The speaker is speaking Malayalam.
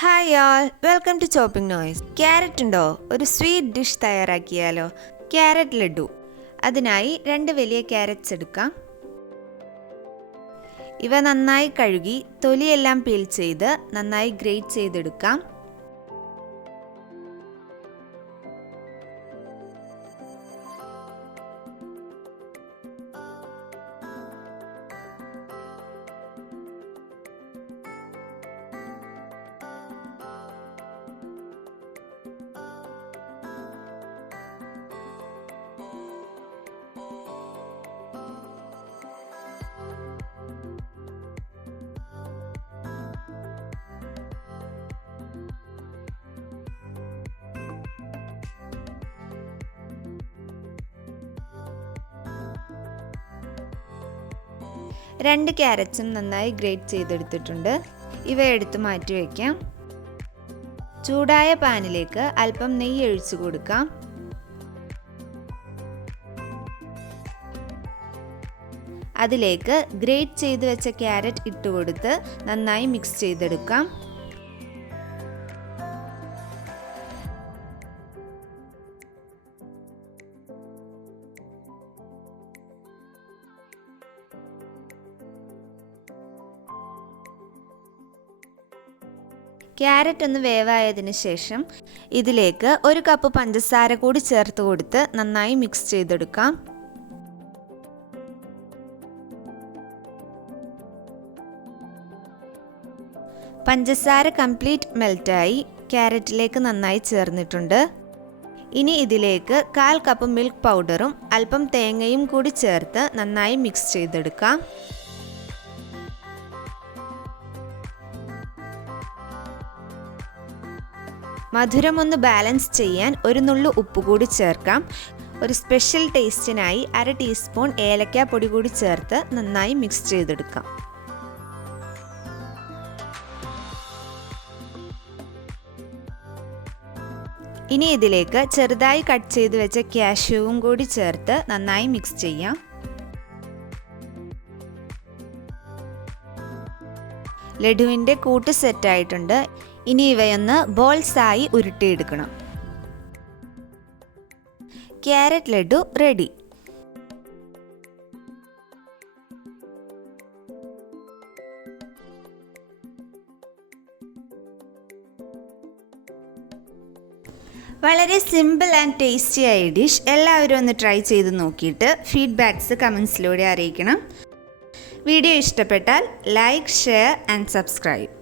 Hi all, welcome to chopping noise. Carrot ഉണ്ടോ? ഒരു സ്വീറ്റ് ഡിഷ് തയ്യാറാക്കിയാലോ? ക്യാരറ്റ് ലഡു. അതിനായി 2 വലിയ ക്യാരറ്റ്സ് എടുക്കാം. ഇവ നന്നായി കഴുകി തൊലിയെല്ലാം പീൽ ചെയ്ത് നന്നായി ഗ്രേറ്റ് ചെയ്തെടുക്കാം. രണ്ട് ക്യാരറ്റ്സും നന്നായി ഗ്രേറ്റ് ചെയ്തെടുത്തിട്ടുണ്ട്. ഇവ എടുത്ത് മാറ്റി വയ്ക്കാം. ചൂടായ പാനിലേക്ക് അല്പം നെയ്യ് ഒഴിച്ചു കൊടുക്കാം. അതിലേക്ക് ഗ്രേറ്റ് ചെയ്ത് വെച്ച ക്യാരറ്റ് ഇട്ടുകൊടുത്ത് നന്നായി മിക്സ് ചെയ്തെടുക്കാം. ക്യാരറ്റ് ഒന്ന് വേവായതിനു ശേഷം ഇതിലേക്ക് 1 കപ്പ് പഞ്ചസാര കൂടി ചേർത്ത് കൊടുത്ത് നന്നായി മിക്സ് ചെയ്തെടുക്കാം. പഞ്ചസാര കംപ്ലീറ്റ് മെൽറ്റായി ക്യാരറ്റിലേക്ക് നന്നായി ചേർന്നിട്ടുണ്ട്. ഇനി ഇതിലേക്ക് 1/4 കപ്പ് മിൽക്ക് പൗഡറും അല്പം തേങ്ങയും കൂടി ചേർത്ത് നന്നായി മിക്സ് ചെയ്തെടുക്കാം. മധുരം ഒന്ന് ബാലൻസ് ചെയ്യാൻ 1 നുള്ളു ഉപ്പ് കൂടി ചേർക്കാം. ഒരു സ്പെഷ്യൽ ടേസ്റ്റിനായി 1/2 ടീസ്പൂൺ ഏലക്ക പൊടി കൂടി ചേർത്ത് നന്നായി മിക്സ് ചെയ്തെടുക്കാം. ഇനി ഇതിലേക്ക് ചെറുതായി കട്ട് ചെയ്ത് വെച്ച കാഷ്യൂവും കൂടി ചേർത്ത് നന്നായി മിക്സ് ചെയ്യാം. ലഡുവിൻ്റെ കൂട്ട് സെറ്റായിട്ടുണ്ട്. ഇനി ഇവയൊന്ന് ബോൾസായി ഉരുട്ടിയെടുക്കണം. Carrot laddu ready. വളരെ സിമ്പിൾ ആൻഡ് ടേസ്റ്റി ആയ ഡിഷ്. എല്ലാവരും ഒന്ന് ട്രൈ ചെയ്ത് നോക്കിയിട്ട് ഫീഡ്ബാക്ക്സ് കമൻസിലൂടെ അറിയിക്കണം. വീഡിയോ ഇഷ്ടപ്പെട്ടാൽ ലൈക്ക്, ഷെയർ ആൻഡ് സബ്സ്ക്രൈബ്.